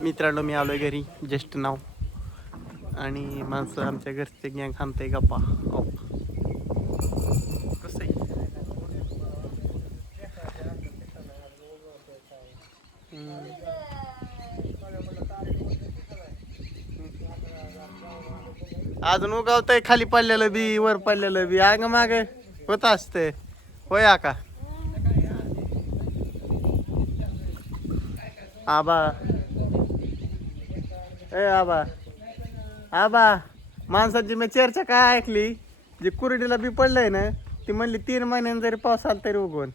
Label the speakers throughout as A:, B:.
A: मित्रांनो मी आलो आहे घरी. जस्ट नाव. आणि माणसं आमच्या घरचे गँग खांबते गप्पा. ऑफ कसं अजून हम्म. अजून खाली पडलेलं बी वर पडलेलं बी. आग माग होत असते होय आका? आबा. ए आबा. आबा माणसाची मी चर्चा काय ऐकली? जी कुरडीला बी पडलंय ना ती म्हणली तीन महिन्यानं जरी पाऊस आला तरी उगवून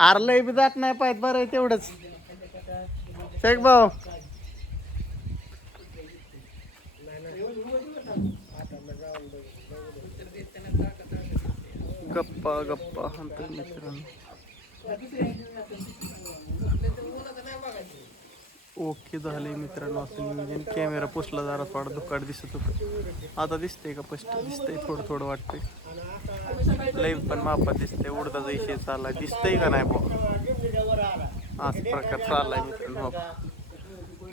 A: आरलंय बी जात नाही पाहिजे बरं आहे तेवढंच. शेख भाऊ. गप्पा गप्पा मित्रांनो. ओके झाले मित्रांनो असं इंजिन कॅमेरा पोचला जरा थोडा दुकाट दिसत होतं. आता दिसतंय का स्पष्ट? दिसतंय थोडं थोडं वाटतंय. लई पण मापा दिसतंय उडदाचा विषय चाललाय दिसतंय का नाही बा? असा प्रकार चाललाय मित्रांनो हो.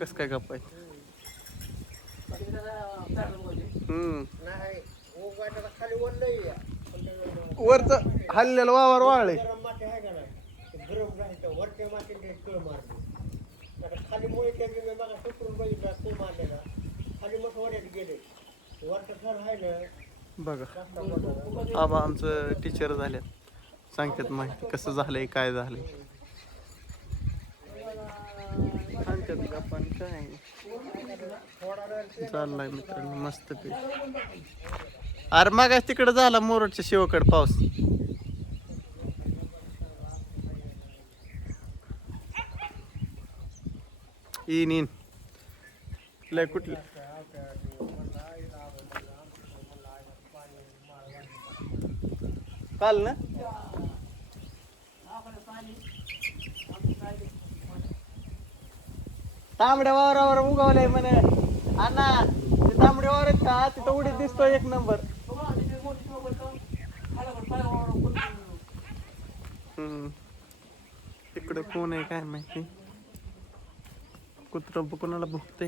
A: कस काय गप्प आहे वरचं वरच हल्लेलं वावर वाळले
B: खाली मुळे त्या मी मला सुटून बघितला तो मारलेला. खाली मग वड्यात गेले. वरचं सर आहे ना
A: बघा. आबा आमचं टीचर झाल्यात सांगतात माहिती कसं झालंय काय झालंय? सांगतात गप्पा आणि काय चाललाय मित्रांनो मस्त पे अरे मग तिकडे झाला मोरडच्या शिवकड पाऊस. येईन येईन लय कुठलं काल ना तांबड्या वावरावर उगवलंय म्हणे अण्णा ते तांबड्या वावर आहेत का तिथं उडीत दिसतोय एक नंबर हम्म. तिकडं कोण आहे काय माहिती कुत्र कोणाला भुकते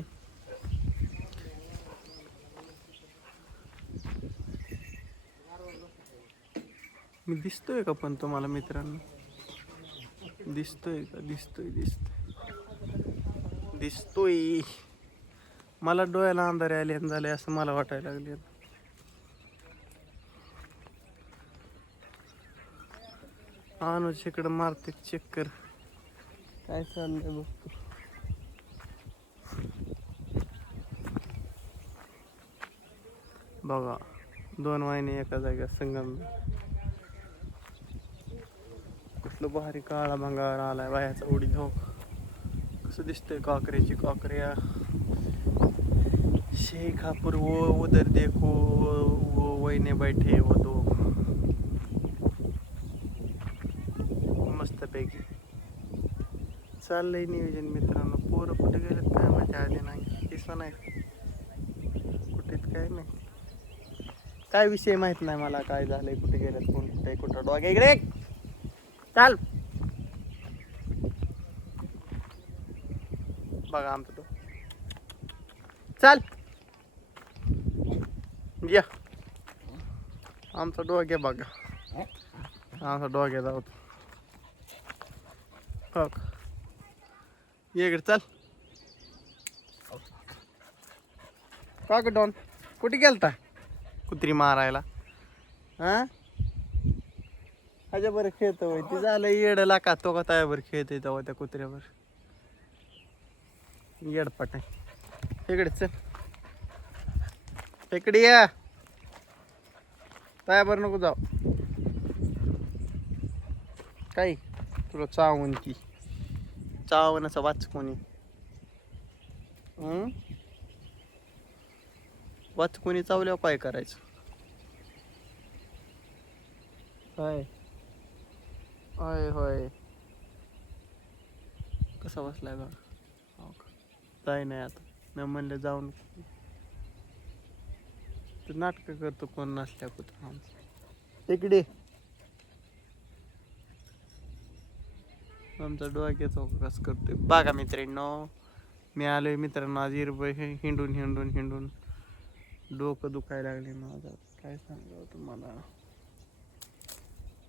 A: मी दिसतोय का पण तुम्हाला मित्रांनो? दिसतोय का? दिसतोय दिसतोय. दिसतोय. मला डोळ्याला अंधारे आले झाले असं मला वाटायला लागले. अनुज इकडं मारते चेक कर. काय चाललंय बघतो बघा दोन महिने एका जागेत संगम. कुठलं भारी काळा भंगार आलाय बायाचा उडी धोक हो. कसं दिसतंय काकऱ्याची काकऱ्या शेखापूर वो उदर देखो वो वैने बैठे वो दो. मस्तपैकी. चाललंय नियोजन मित्रांनो. पोरं कुठे गेलेत काय माहिती? आले नाही. दिसत नाही. कुठेच काय नाही. काय विषय माहीत नाही मला काय झालंय कुठे गेलं कोण कुठे कुठं. डॉग इकडे चाल. बघा आमचं तो. चाल. या. आमचा डोग्या बघा. आमचा डोग्या जाऊ हो का? ये इकडे चल. का डॉन. कुठे गेलता? कुत्री मारायला. हा? अजा बरं खेळतो होय. ती झालं येड का तो का त्या बरं खेळतोय तेव्हा त्या कुत्र्यावर येडपट आहे इकडे चल. इकडे या. तायाबर नको जाऊ. काय? तुला चावून की. चावून असं वाच कोणी वाच कोणी चावल्यावर काय करायचं? काय? होय होय. कसा बसलाय बघ? हो का? जाय नाही आता. मी म्हणलं जाऊन तू नाटक करतो कोण नसल्या कुत्रा आमचं. इकडे. आमचा डोक्याचा वकास करतोय? बघा मित्रांनो मी आलोय मित्रांनो आज इरबय हिंडून हिंडून हिंडून. डोकं दुखायला लागले माझं. काय सांगावं तुम्हाला?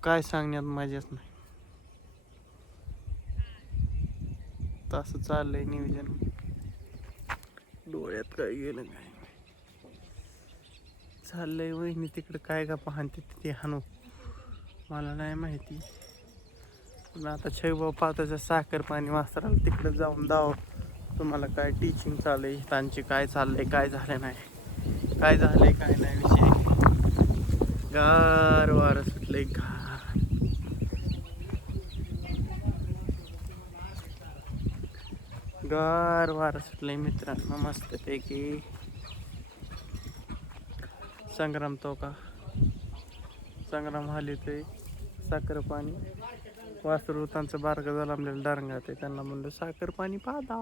A: काय सांगण्यात मजाच नाही. तसं चाललंय नियोजन. डोळ्यात काय गेलं काय चाललंय वहिनी तिकडं काय का पाहते ते हाणू. मला नाही माहिती. पण आता छैबाव पाताच्या साखर पाणी मास्तराला तिकडे जाऊन दाव. तुम्हाला काय टीचिंग चाललंय? त्यांची काय चाललंय? काय झालं नाही? काय झालंय काय नाही विषय. गार वार सुटलंय गार. गार वार सुटलंय मित्रांनो मस्तपैकी. संग्राम तो का संग्राम हालितोय साखर पाणी. वासरू त्यांचं बारगं झालं आपल्याला डारंगात आहे त्यांना म्हणलं साखर पाणी पादा.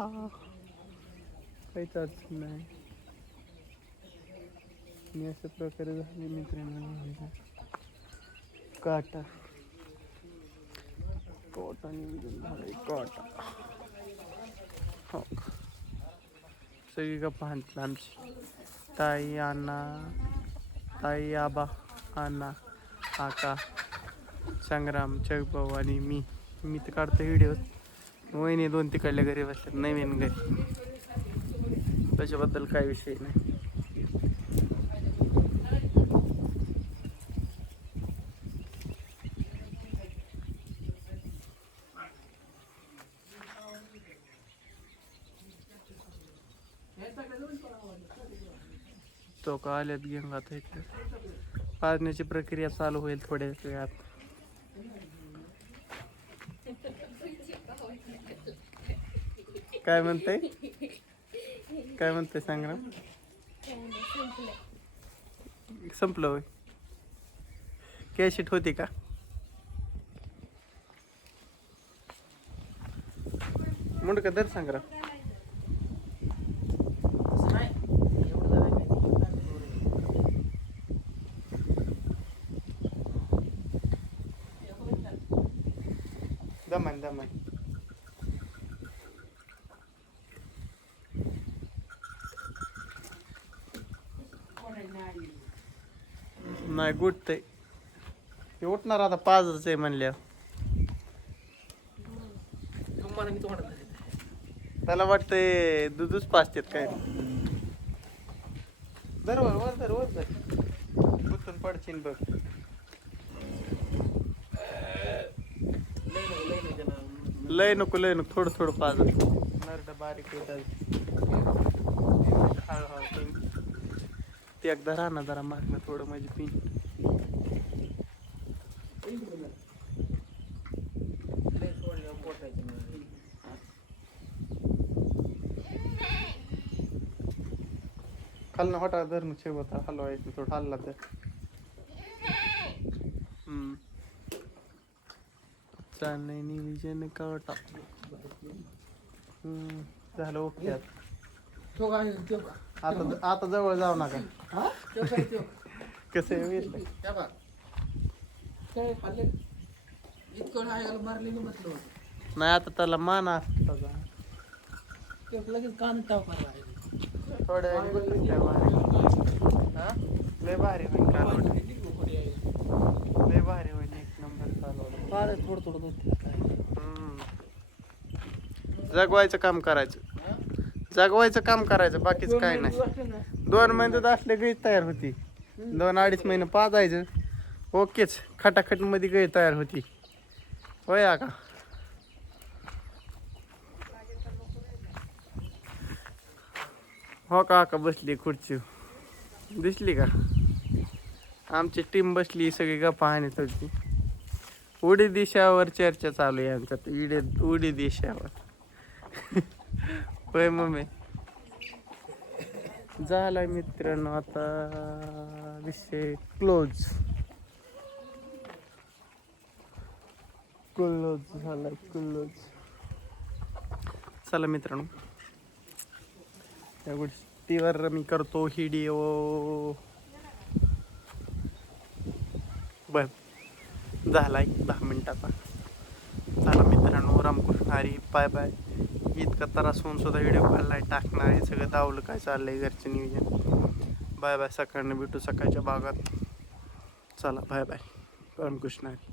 A: काहीच अडचण नाही. मी अशा प्रकारे झाले मित्रांनो. काटा. काटा नियोजन झालंय काटा. हो सगळी गप्पा हाणतील आमची. ताई अण्णा. ताई आबा अण्णा आका संग्राम जगभाऊ आणि मी. मी तर काढतो व्हिडिओ. वहिनी दोन तिकडल्या घरी बसतात नवीन घरी. त्याच्याबद्दल काय विषय नाही. तो का आल्यात घेऊन आता इकडे पाजण्याची प्रक्रिया चालू होईल थोड्याच वेळात. काय म्हणते काय म्हणते संग्राम? संपलं होय. कॅशिट होती का? मुंडका दर संग्राम. दमन दमन नाही गुटतंय ते उठणार आता पाचच आहे म्हणल्यावर त्याला वाटतंय दूधच पाचतेत काय. दर वर दर वर दर. पडशील बघ. लय नको लय नको थोडं थोडं पाज. नरड बारीक होत हळूहळू पिन ते एकदा राहणार जरा मागणं थोडं म्हणजे पिन. खालनं होटा धरणं शेवता हलवायचं थोडं हल्ला तर. चाललंय निविजन काटा हम्म झालं ओके आता. आता आता जवळ जाऊ नका. कसं आहे नाही. नाही आता त्याला मान असतो थोड्या काय भारी हा लय भारी होईल एक नंबर
B: थोडं थोडं दूध.
A: जगवायचं काम करायचं. जगवायचं काम करायचं बाकीच काय नाही. दोन महिन्यात असले गळी तयार होती. दोन अडीच महिने पाजायचं. ओकेच खटाखटमध्ये गळी तयार होती. होय का हो का बसली खुर्ची. दिसली का? आमची टीम बसली सगळी गप्पा आणत होती. उडी दिशावर चर्चा चालू आहे आमच्यात इडे उडी दिशावर. होय मम्मी. झाला मित्रांनो आता विषय क्लोज क्लोज झाला क्लोज चला मित्रांनो. त्या गोष्टीवर मी करतो हिडिओ बाय झाला एक दहा मिनटाचा. चला मित्रांनो रामकृष्ण बाय बाय इतका त्रास होऊन सुद्धा व्हिडिओ काढलाय टाकणार. आहे सगळं दावलं काय चाललं आहे घरचं नियोजन? बाय बाय सकाळनं भेटू सकाळच्या भागात. चला बाय बाय रामकृष्ण हरी.